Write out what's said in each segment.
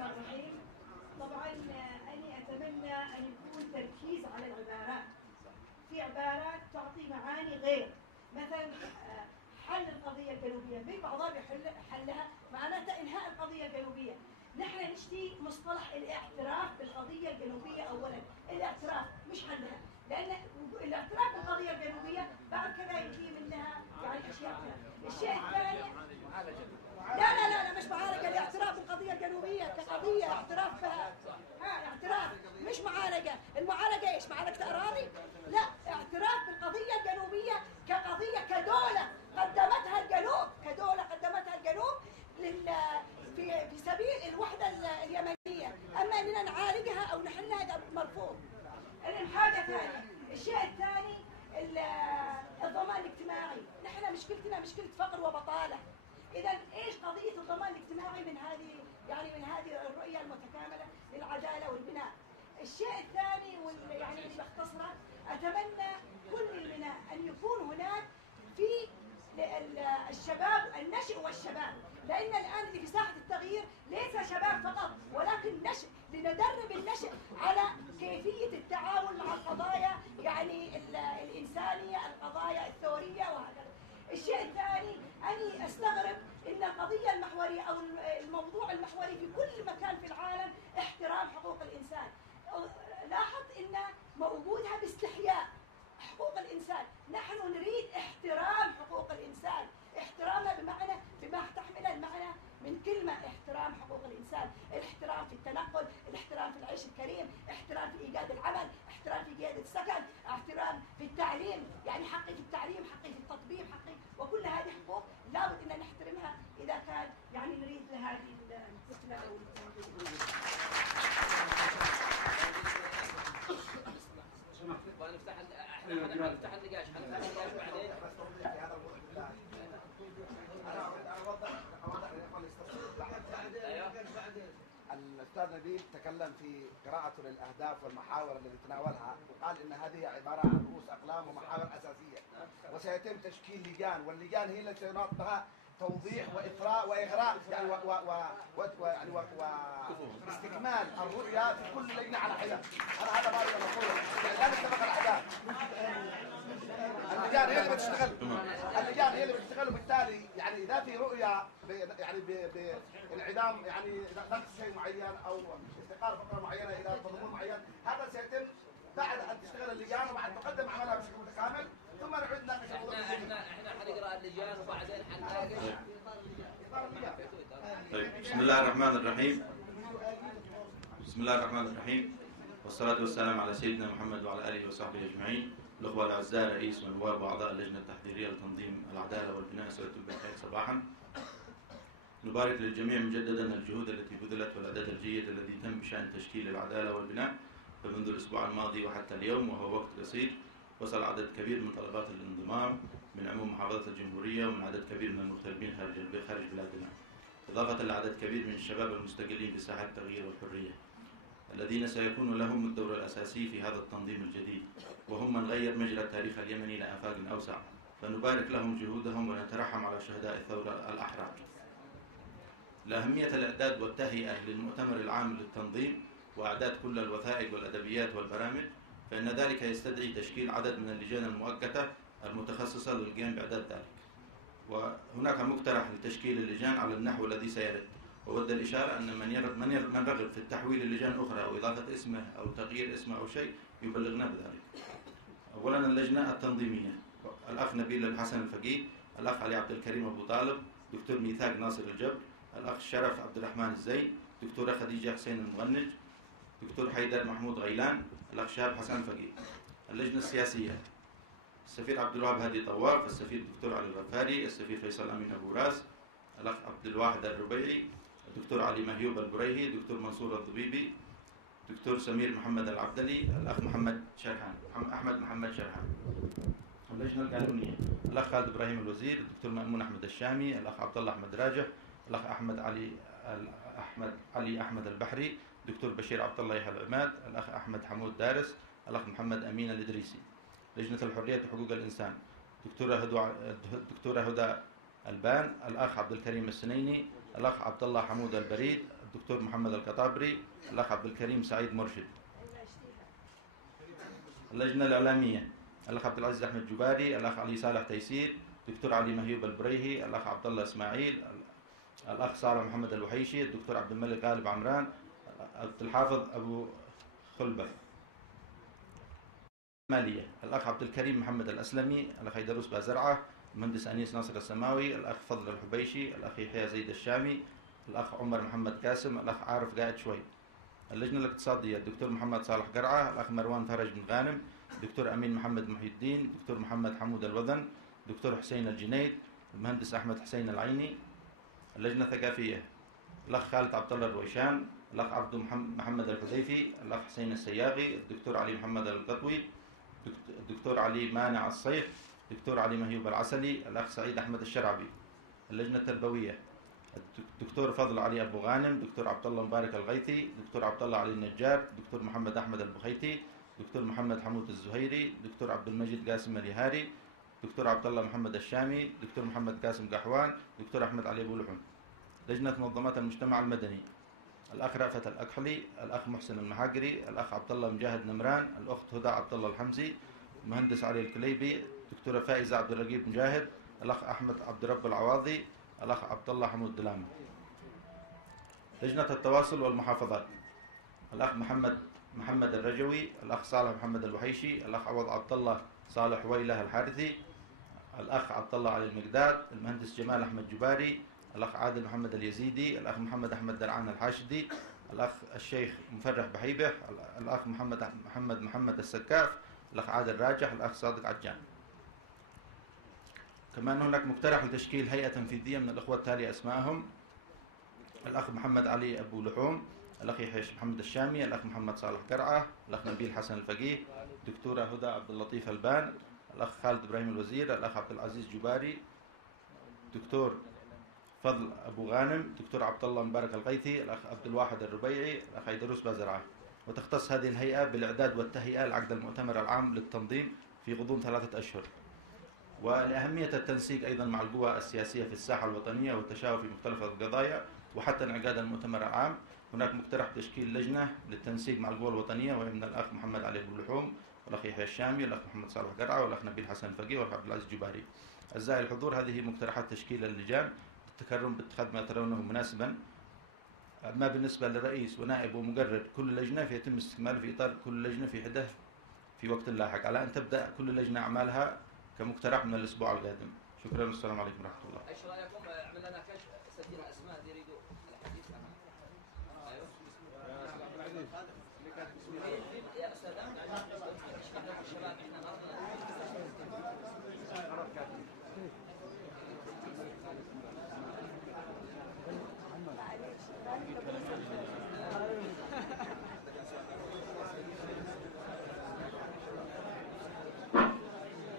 الرحمن الرحيم. طبعا أنا أتمنى أن يكون تركيز على العبارات. في عبارات تعطي معاني غير، مثلا حل القضية الجنوبية، في بعضها بيحل حلها معناتها إنهاء القضية الجنوبية. نحن نشتي مصطلح الاعتراف بالقضية الجنوبية أولا، الاعتراف مش حلها، لأن الاعتراف بالقضية الجنوبية بعد كذا يجي منها يعني أشياء ثانية. الشيء الثاني لا مش معالجة، الاعتراف بالقضية الجنوبية كقضية اعتراف بها، اعتراف مش معالجة. المعالجة ايش؟ معالجة أراضي؟ لا، اعتراف بالقضية الجنوبية كقضية كدولة قدمتها الجنوب، كدولة قدمتها الجنوب في سبيل الوحدة اليمنية. أما أننا نعالجها أو نحلها هذا مرفوض. حاجة ثانية، الشيء الثاني الضمان الاجتماعي. نحن مشكلتنا مشكلة فقر وبطالة. إذا إيش قضية الضمان الاجتماعي من هذه الرؤية المتكاملة للعدالة والبناء؟ الشيء الثاني يعني اللي بختصره، أتمنى كل البناء أن يكون هناك في الشباب، النشء والشباب، لأن الآن اللي في ساحة التغيير ليس شباب فقط ولكن نشء، لندرب النشء على كيفية التعامل مع القضايا يعني الإنسانية، القضايا الثورية وهكذا. الشيء الثاني أني أستغرب أن القضية المحورية أو الموضوع المحوري في كل مكان في العالم احترام حقوق الإنسان. لاحظ أن موجودها باستحياء حقوق الإنسان. نحن نريد احترام حقوق الإنسان، احترامها بما تحمل المعنى من كلمة احترام حقوق الإنسان، الاحترام في التنقل، الاحترام في العيش الكريم، احترام في إيجاد العمل، احترام في إيجاد السكن، احترام في التعليم، يعني حقي في التعليم، حقي في التطبيق، حقي، وكل هذه حقوق لابد أن نحترمها إذا كان يعني نريد هذه الفتنة أو ونفتح حنفتح النقاش بعدين. الأستاذ نبيل تكلم في قراءته للأهداف والمحاور التي تناولها، وقال إن هذه عبارة عن رؤوس أقلام ومحاور أساسية، وسيتم تشكيل لجان، واللجان هي التي سيناط لها توضيح وإثراء وإغراء يعني واستكمال الرؤية في كل لجنة على حدة. أنا هذا ما أريد أن أقوله، يعني لا نتفق الأعداء. اللجان هي اللي بتشتغل، اللجان هي اللي بتشتغل، وبالتالي يعني إذا في رؤية يعني بانعدام يعني نقص شيء معين أو استقرار فقرة معينة إلى تضمن معين، هذا سيتم بعد أن تشتغل اللجان وبعد تقدم عملها بشكل متكامل، ثم نعيد نناقش الموضوع. احنا حنقرا اللجان وبعدين حنناقش. طيب، بسم الله الرحمن الرحيم. بسم الله الرحمن الرحيم، والصلاة والسلام على سيدنا محمد وعلى آله وصحبه أجمعين. الأخوة الأعزاء، رئيس ونواب وأعضاء اللجنة التحضيرية لتنظيم العدالة والبناء، سئلتم بالخير صباحا. نبارك للجميع مجددا الجهود التي بذلت والأداء الجيد الذي تم بشأن تشكيل العدالة والبناء فمنذ الأسبوع الماضي وحتى اليوم، وهو وقت قصير. وصل عدد كبير من طلبات الانضمام من عموم محافظة الجمهورية ومن عدد كبير من المغتربين خارج بلادنا، إضافة لعدد كبير من الشباب المستقلين بساحة التغيير والحرية الذين سيكون لهم الدور الأساسي في هذا التنظيم الجديد، وهم من غير مجرى التاريخ اليمني لآفاق أوسع، فنبارك لهم جهودهم ونترحم على شهداء الثورة الأحرار. لأهمية الإعداد والتهيئة للمؤتمر العام للتنظيم وإعداد كل الوثائق والأدبيات والبرامج، فإن ذلك يستدعي تشكيل عدد من اللجان المؤقتة المتخصصة للقيام بإعداد ذلك. وهناك مقترح لتشكيل اللجان على النحو الذي سيرد، وود الإشارة أن من رغب في التحويل اللجان أخرى أو إضافة اسمه أو تغيير اسمه أو شيء يبلغنا بذلك. أولا اللجنة التنظيمية: الأخ نبيل الحسن الفقيه، الأخ علي عبد الكريم أبو طالب، دكتور ميثاق ناصر الجبر، الأخ شرف عبد الرحمن الزين، دكتورة خديجة حسين المغنج، دكتور حيدر محمود غيلان، الأخ شهاب حسن فقيه. اللجنة السياسية: السفير عبد الوهاب هادي طواف، السفير الدكتور علي الغفاري، السفير فيصل أمين أبو راس، الأخ عبد الواحد الربيعي، الدكتور علي مهيوب البريهي، دكتور منصور الضبيبي، دكتور سمير محمد العبدلي، الأخ محمد شرحان، أحمد محمد شرحان. اللجنة القانونية: الأخ خالد إبراهيم الوزير، الدكتور مأمون أحمد الشامي، الأخ عبد الله أحمد راجح، الأخ علي أحمد البحري، دكتور بشير عبد الله يحيى العماد، الأخ أحمد حمود دارس، الأخ محمد أمين الإدريسي. لجنة الحرية وحقوق الإنسان: دكتورة هدى البان، الأخ عبد الكريم السنيني، الأخ عبد الله حمود البريد، الدكتور محمد القطابري، الأخ عبد الكريم سعيد مرشد. اللجنة الإعلامية: الأخ عبد العزيز أحمد جباري، الأخ علي صالح تيسير، دكتور علي مهيوب البريهي، الأخ عبد الله إسماعيل، الأخ صالح محمد الوحيشي، الدكتور عبد الملك غالب عمران، عبد الحافظ أبو خلبة. مالية: الأخ عبد الكريم محمد الأسلمي، الأخ يدروس بازرعة، المهندس أنيس ناصر السماوي، الأخ فضل الحبيشي، الأخ يحيى زيد الشامي، الأخ عمر محمد قاسم، الأخ عارف قائد شوي. اللجنة الاقتصادية: الدكتور محمد صالح قرعة، الأخ مروان فرج بن غانم، دكتور أمين محمد محي الدين، دكتور محمد حمود الوذن، دكتور حسين الجنيد، المهندس أحمد حسين العيني. اللجنة الثقافية: الأخ خالد عبد الله الرويشان، الأخ عبد محمد الحذيفي، الأخ حسين السياغي، الدكتور علي محمد القطوي، الدكتور علي مانع الصيف، دكتور علي مهيوب العسلي، الأخ سعيد أحمد الشرعبي. اللجنة التربوية: الدكتور فضل علي أبو غانم، دكتور عبد الله مبارك الغيثي، دكتور عبد الله علي النجار، دكتور محمد أحمد البخيتي، دكتور محمد حمود الزهيري، دكتور عبد المجيد قاسم اليهاري، دكتور عبد الله محمد الشامي، دكتور محمد قاسم قحوان، دكتور أحمد علي أبو لحم. لجنة منظمات المجتمع المدني: الأخ رأفت الأكحلي، الأخ محسن المحاقري، الأخ عبد الله مجاهد نمران، الأخت هدى عبد الله الحمزي، المهندس علي الكليبي، دكتورة فائزة عبد الرقيب مجاهد، الأخ أحمد عبد رب العواضي، الأخ عبد الله حمود دلامي. لجنة التواصل والمحافظات: الأخ محمد الرجوي، الأخ صالح محمد الوحيشي، الأخ عوض عبد الله صالح ويله الحارثي، الأخ عبد الله علي المقداد، المهندس جمال أحمد جباري، الأخ عادل محمد اليزيدي، الأخ محمد أحمد درعان الحاشدي، الأخ الشيخ مفرح بحيبح، الأخ محمد السكاف، الأخ عادل راجح، الأخ صادق عجان. كمان هناك مقترح لتشكيل هيئة تنفيذية من الأخوة التالي أسمائهم: الأخ محمد علي أبو لحوم، الأخ يحيى محمد الشامي، الأخ محمد صالح قرعة، الأخ نبيل حسن الفقيه، دكتورة هدى عبد اللطيف البان، الأخ خالد إبراهيم الوزير، الأخ عبد العزيز جباري، دكتور فضل أبو غانم، دكتور عبد الله مبارك الغيثي، الأخ عبد الواحد الربيعي، الأخ يدروس بازرعة. وتختص هذه الهيئة بالإعداد والتهيئة لعقد المؤتمر العام للتنظيم في غضون 3 أشهر. ولأهمية التنسيق أيضا مع القوى السياسية في الساحة الوطنية والتشاور في مختلف القضايا وحتى انعقاد المؤتمر العام، هناك مقترح تشكيل لجنة للتنسيق مع القوى الوطنية، وهي من الأخ محمد علي أبو لحوم، والأخ يحيى الشامي، والأخ محمد صالح قرعة، والأخ نبيل حسن الفقيه، والأخ عبد العزيز جباري. أعزائي الحضور، هذه مقترحات تشكيل اللجان للتكرم باتخاذ ما ترونه مناسبا. أما بالنسبة للرئيس ونائب ومقرر كل لجنة فيتم استكماله في إطار كل لجنة في حده في وقت لاحق، على أن تبدأ كل لجنة أعمالها كمقترح من الأسبوع القادم. شكرا والسلام عليكم ورحمة الله. ايش رايكم اعمل لنا كشف سجل الاسماء اللي يريدوا الحديث عنها؟ ايوه يا استاذ الشباب احنا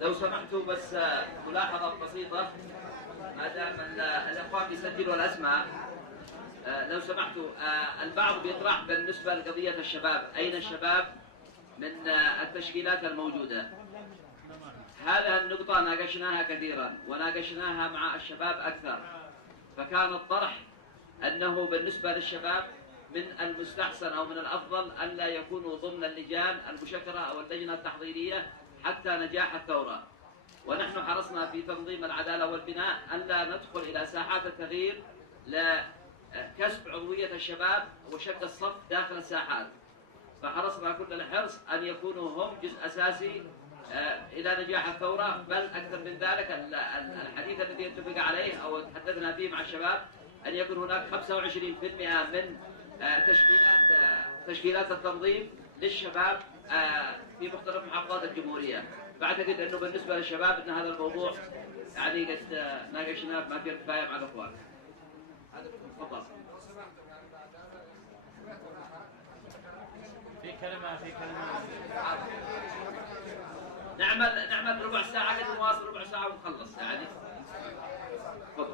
لو سمحتوا بس ملاحظة بسيطة ما دام الإخوان بيسجلوا الأسماء، لو سمحتوا البعض بيطرح بالنسبة لقضية الشباب، أين الشباب من التشكيلات الموجودة؟ هذه النقطة ناقشناها كثيرا وناقشناها مع الشباب أكثر، فكان الطرح أنه بالنسبة للشباب من المستحسن أو من الأفضل ألا يكونوا ضمن اللجان المشكرة أو اللجنة التحضيرية حتى نجاح الثورة. ونحن حرصنا في تنظيم العدالة والبناء ألا ندخل إلى ساحات التغيير لكسب عضوية الشباب وشق الصف داخل الساحات، فحرصنا كل الحرص أن يكونوا هم جزء أساسي إلى نجاح الثورة، بل أكثر من ذلك الحديث الذي اتفق عليه أو تحدثنا فيه مع الشباب أن يكون هناك 25% من تشكيلات التنظيم للشباب في مختلف محافظات الجمهورية. فأعتقد أنه بالنسبة للشباب أن هذا الموضوع يعني قد ناقشناه بما فيه الكفاية مع الأخوان. تفضل. في كلمة نعمل ربع ساعة قد نواصل ربع ساعة ونخلص يعني. تفضل.